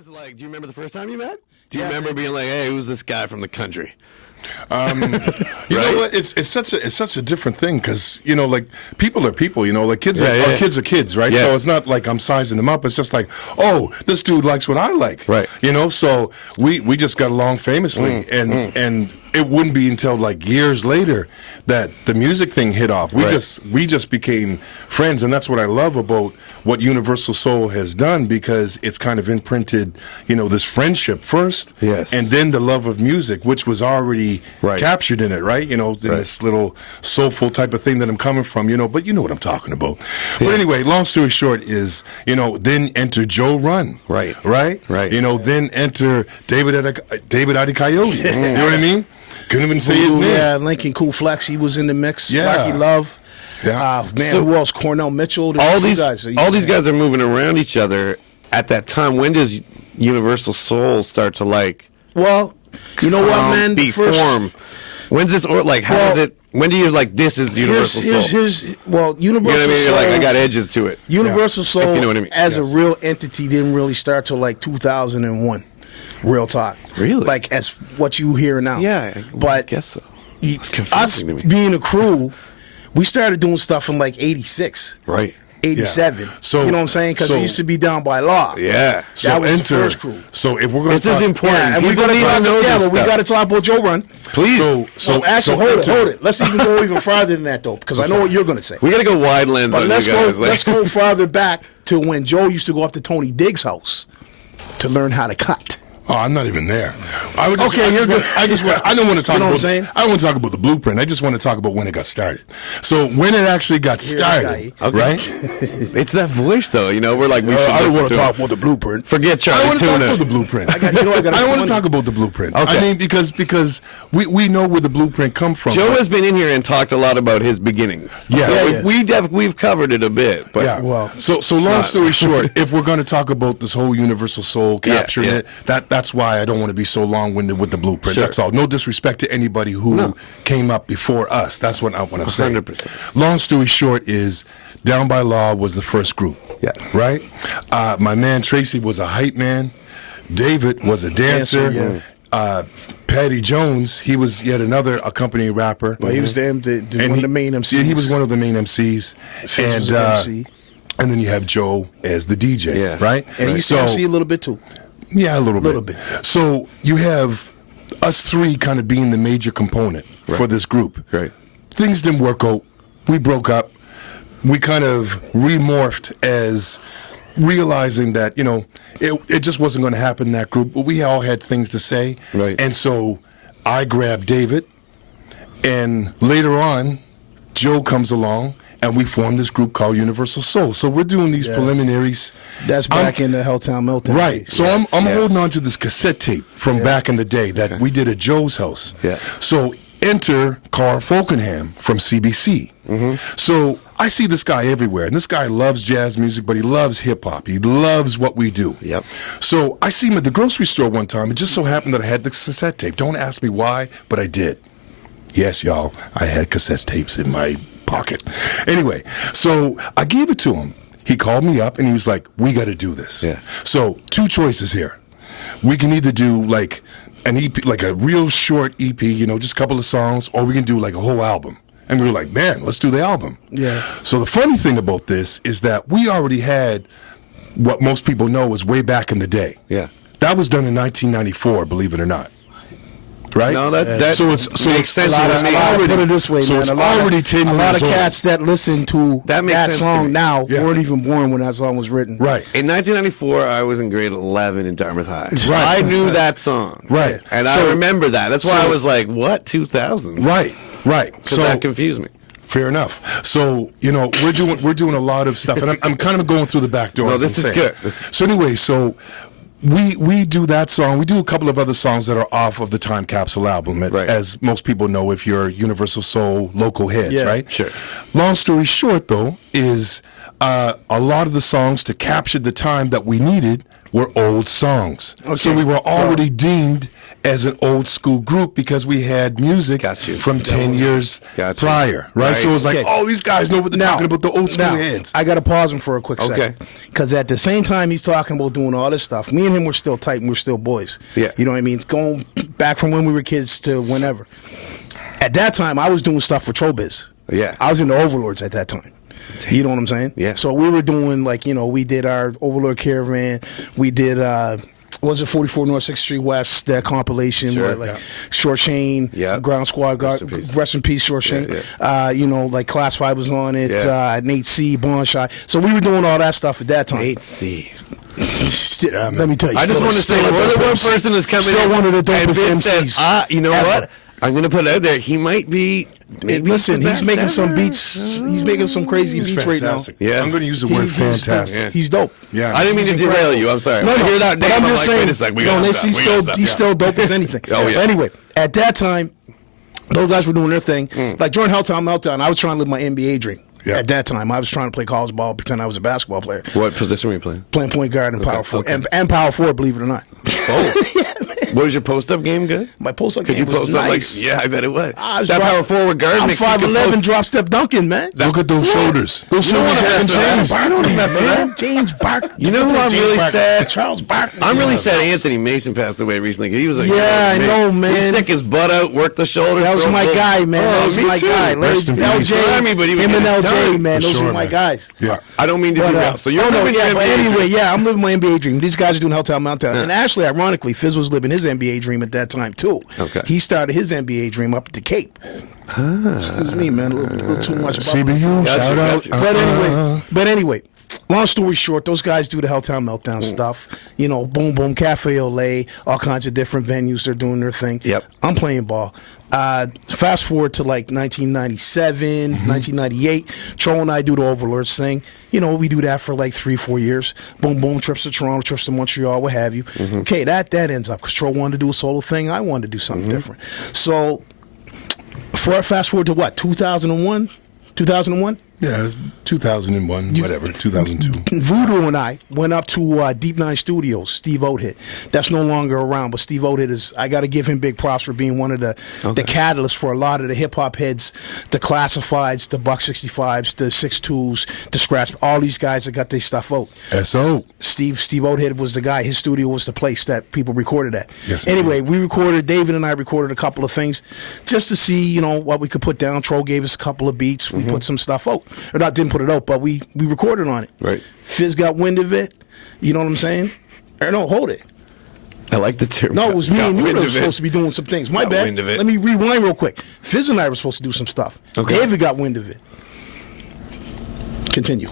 was it like? Do you remember the first time you met? Do you remember being like, "Hey, who's this guy from the country"? You know what? It's such a different thing because like people are people. Like kids are kids are kids, right? Yeah. So it's not like I'm sizing them up. It's just like, oh, this dude likes what I like, Right. So we just got along famously, and it wouldn't be until like years later that the music thing hit off. We just became friends, and that's what I love about what Universal Soul has done, because it's kind of imprinted, this friendship first, Yes. and then the love of music, which was already captured in it, right? In this little soulful type of thing that I'm coming from, but you know what I'm talking about. But anyway, long story short is, then enter Joe Run, Right. Then enter David Adikoye. You know what I mean? Couldn't even say his name. Yeah, Lincoln Cool Flex, he was in the mix. Yeah. Rocky Love. Yeah. Man, So- who else? Cornell Mitchell. There's All a few these guys are moving around each other at that time. When does Universal Soul start to Well, you know what, man? be The first- form? When's this or like? How Well, does it? When do you like? This is Universal Soul. Universal You know what I Soul. mean? You're like, I got edges to it. Universal Soul, If you know what I mean. as a Yes. real entity, didn't really start till like 2001. Real talk. Really? Like as what you hear now. Yeah, I but guess so. It's us confusing to me. being a crew, we started doing stuff in like '86. Right. 87. Yeah. So- you know what I'm saying? Because so- it used to be Down by Law. Yeah. So That was the enter. first crew. So if we're going This to is important. Yeah, and we People gotta need talk. to know Yeah, this but we stuff. got to talk about Joe Run. Please. So actually, hold it. Let's even go even farther than that, though, because I know what you're going to say. We gotta go wide lens But on let's you go. guys. like- Let's go farther back to when Joe used to go up to Tony Diggs' house to learn how to cut. Oh, I'm not even there. I would just, Okay, I you're just good. want- I just want, I don't want to talk You know what about. I'm saying? I don't want to talk about the blueprint. I just want to talk about when it got started. So when it actually got Here's started, guy. right? It's that voice, though. We're like, we should I don't listen want to to him. talk about the blueprint. Forget I Charlie want to talk Tuna. about the blueprint. I got I want money. to talk about the blueprint. Okay. I mean, because we know where the blueprint come from. Joe has been in here and talked a lot about his beginnings. Yeah. So Yeah, we've covered it a bit. But Yeah. Well- so long story short, if we're going to talk about this whole Universal Soul capturing yeah. it, that's why I don't want to be so long-winded with the blueprint. Sure. That's all. No disrespect to anybody who came up before us. That's what I'm saying. 100%. Long story short is Down by Law was the first group. Yeah. Right? My man Tracy was a hype man. David was a dancer. Patty Jones, he was yet another accompanying rapper. But he was one of the main MCs. Yeah, he was one of the main MCs. Fizz was an MC. And then you have Joe as the DJ, Yeah. right? And he used to MC a little bit too. Yeah, a little Little bit. bit. So you have us three kind of being the major component for this group. Right. Things didn't work out. We broke up. We kind of remorphed as realizing that, it just wasn't going to happen in that group. But we all had things to say. Right. And so I grabbed David. And later on, Joe comes along. And we formed this group called Universal Soul. So we're doing these preliminaries. That's back in the Helltown Meltdown. Right. days. So Yes, I'm yes. holding on to this cassette tape from back in the day that we did at Joe's house. Yeah. So enter Carl Falkenham from CBC. So I see this guy everywhere, and this guy loves jazz music, but he loves hip hop. He loves what we do. Yep. So I see him at the grocery store one time. It just so happened that I had the cassette tape. Don't ask me why, but I did. Yes, y'all, I had cassette tapes in my pocket. Anyway, so I gave it to him. He called me up and he was like, we got to do this. Yeah. So two choices here. We can either do like an EP, like a real short EP, just a couple of songs, or we can do like a whole album. And we were like, man, let's do the album. Yeah. So the funny thing about this is that we already had what most people know is way back in the day. Yeah. That was done in 1994, believe it or not. Right? No, that so it's makes sense A lot to of, me. a lot of, put it this way, so man. it's a lot already of, 10 a lot years of old. cats that listen to That makes sense to song me. now Yeah. weren't even born when that song was written. Right. In 1994, I was in grade 11 in Dartmouth High. Right. I knew that song. Right. And So- I remember that. That's why so- I was like, what, 2000? Right. Because that confused me. Fair enough. So we're doing a lot of stuff, and I'm kind of going through the back door. No, as this I'm is saying. good. So anyway, we do that song. We do a couple of other songs that are off of the Time Capsule album, Right. as most people know if you're Universal Soul local heads, Yeah, right? sure. Long story short, though, is a lot of the songs to capture the time that we needed were old songs. So we were already deemed as an old school group because we had music Got you. from 10 years Got you. prior, right? So it was like, Okay. oh, these guys know what they're talking about, the old school now, heads. I got to pause him for a quick second. Okay. Because at the same time he's talking about doing all this stuff, me and him were still tight and we're still boys. Yeah. You know what I mean? Going back from when we were kids to whenever. At that time, I was doing stuff for Trobiz. Yeah. I was in the Overlords at that time. You know what I'm saying? Yeah. So we were doing, like, you know, we did our Overlord Caravan. We did, was it 44 North 6th Street West, that compilation, Sure. with, like, Short Shane, Yeah. Ground Squad, rest in peace, Short Shane. You know, like, Class 5 was on it, Yeah. Nate C, Bon Shy. So we were doing all that stuff at that time. 8C. Let me tell you. I just still- want to say, still we're the one dopest. person that's coming Still in. one of the and dopest Vince said, MCs you know ever. what? I'm going to put it out there. He might be. Maybe Listen, the he's best making some ever. beats. He's making some crazy He's beats right now. fantastic. Yeah. I'm going to use the word fantastic. He's dope. Yeah. I didn't mean to He's derail incredible. you. I'm sorry. No, I no, hear that but name. I'm I'm just like, saying. wait a second. We no, got to he's stop. We still gotta stop. he's still dope as anything. Oh, yeah. Anyway, at that time, those guys were doing their thing. Like during Helltown Meltdown, I was trying to live my NBA dream. Yeah. At that time, I was trying to play college ball, pretend I was a basketball player, What position were you playing? playing point guard and power forward, okay. and power forward. Believe it or not. Oh. What was your post-up game good? My post-up Could game you was post nice. up like? Yeah, I bet it was. I was That drop- power forward guard. I'm makes you could 5'11", post- drop step dunking, man. Look at those shoulders. Those You know shoulders what haven't happened to changed. Barkley, man? James Barkley. You know who I'm James really Barkley. sad? Charles Barkley. I'm really sad Anthony Mason passed away recently. He was a Yeah, I know, man. He stick his butt out, work the shoulders. That was throw my both- guy, man. Oh, That was me my too. guy. Rest in peace. LJ, Army, but he would him get and it LJ, done. man. For Those sure, were my man. guys. Yeah. I don't mean to But, derail. So you're living your but NBA anyway, dream. yeah, I'm living my NBA dream. These guys are doing Helltown Meltdown. And actually, ironically, Fizz was living his NBA dream at that time, too. Okay. He started his NBA dream up at the Cape. Excuse me, man. A little too much about CBU, Got shout you, out. got you. But anyway, long story short, those guys do the Helltown Meltdown stuff. You know, Boom Boom, Cafe Olay, all kinds of different venues. They're doing their thing. Yep. I'm playing ball. Fast forward to like 1997, 1998. Tro and I do the Overlords thing. You know, we do that for like 3-4 years. Boom Boom, trips to Toronto, trips to Montreal, what have you. Okay, that ends up because Tro wanted to do a solo thing. I wanted to do something different. So, fast forward to what? 2001? 2001? Yeah, it's 2001, whatever, 2002. Voodoo and I went up to Deep Nine Studios, Steve Oathit. That's no longer around, but Steve Oathit is, I got to give him big props for being one of the catalysts for a lot of the hip hop heads, the Classifieds, the Buck 65s, the 6'2s, the Scratch, all these guys that got their stuff out. SO. Steve Oathit was the guy. His studio was the place that people recorded at. Yes, anyway, David and I recorded a couple of things just to see, you know, what we could put down. Tro gave us a couple of beats. We put some stuff out. Or not, didn't put it out, but we recorded on it. Right. Fizz got wind of it. You know what I'm saying? Or no, hold it. I like the term. No, it was me Got and you wind that were of it. supposed to be doing some things. My Got bad. wind of it. Let me rewind real quick. Fizz and I were supposed to do some stuff. Okay. David got wind of it. Continue.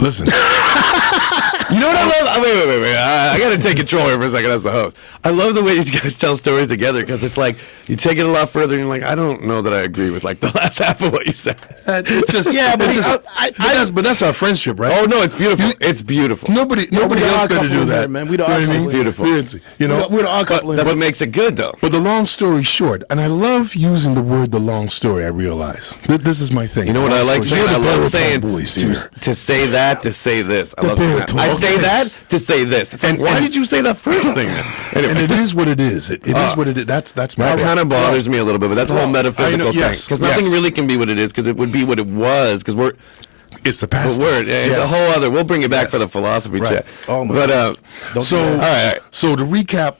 Listen, You know what I love? Wait. I got to take control here for a second as the host. I love the way you guys tell stories together because it's like you take it a lot further and you're like, I don't know that I agree with like the last half of what you said. it's just but that's our friendship, right? Oh, no, it's beautiful. It's beautiful. Nobody the else odd could couple do in that, there, man. We the You know odd what I mean? couple in Beautiful. You know, We're the odd couple in That's there. what makes it good, though. but the long story short, and I love using the word "the long story." I realize this is my thing. You know what I like saying? You're I the love baritone saying voice here. to say that, to say this. I The love saying that. baritone I say voice. that to say this. It's like, And- why and- did you say that first thing? Anyway. And it is what it is. It is what it is. That's my That bad. kind of bothers me a little bit, but that's a whole metaphysical I know, thing. yes, Because nothing yes. really can be what it is, because it would be what it was. Because we're It's the but past. word. It's a Yes. whole other. We'll bring it back Yes. for the philosophy Right. chat. Oh, my but God. So, all right. so to recap,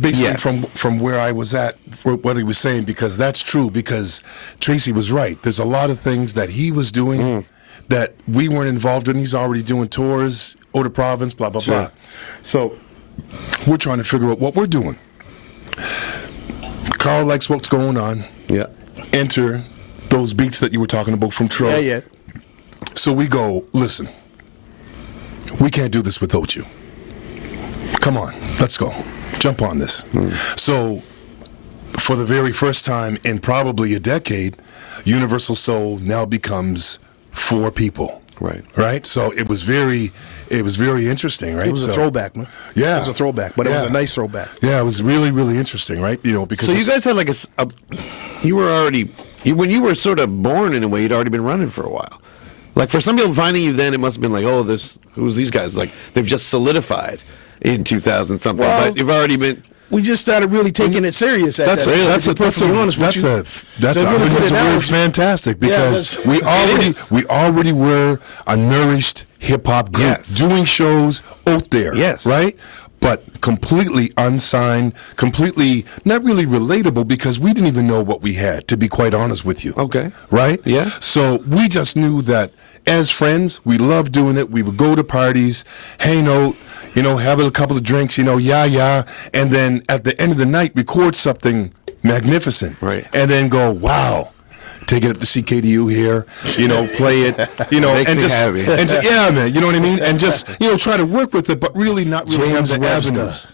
basically Yes. from where I was at, for what he was saying, because that's true. Because Tracy was right. There's a lot of things that he was doing that we weren't involved in. He's already doing tours, Oda Province, blah blah blah. Sure. So we're trying to figure out what we're doing. Carl likes what's going on. Yeah. Enter those beats that you were talking about from Tro. Yeah. So we go, listen, we can't do this without you. Come on, let's go. Jump on this. So, for the very first time in probably a decade, Universal Soul now becomes 4 people. Right. Right? So it was very interesting, right? It was a So- throwback, man. Yeah. It was a throwback, but it was Yeah. a nice throwback. Yeah, it was really, really interesting, right? You know, because So you it's- guys had like you were already when you were sort of born in a way. You'd already been running for a while. Like for some people finding you then, it must have been like, oh, who's these guys? Like they've just solidified in 2000 something, Well, but you've already been. We just started really taking it serious. That's fantastic because we already were a nourished hip hop group Yes. doing shows out there. Yes. Right? But completely unsigned, completely not really relatable because we didn't even know what we had, to be quite honest with you. Okay. Right? Yeah. So we just knew that as friends, we loved doing it. We would go to parties, hang out, have a couple of drinks, and then at the end of the night, record something magnificent. Right. And then go, wow. Take it up to CKDU here, play it, Makes and me just, happy. and just, yeah, man, you know what I mean? And just, try to work with it, but really not really James have the Webster. avenues,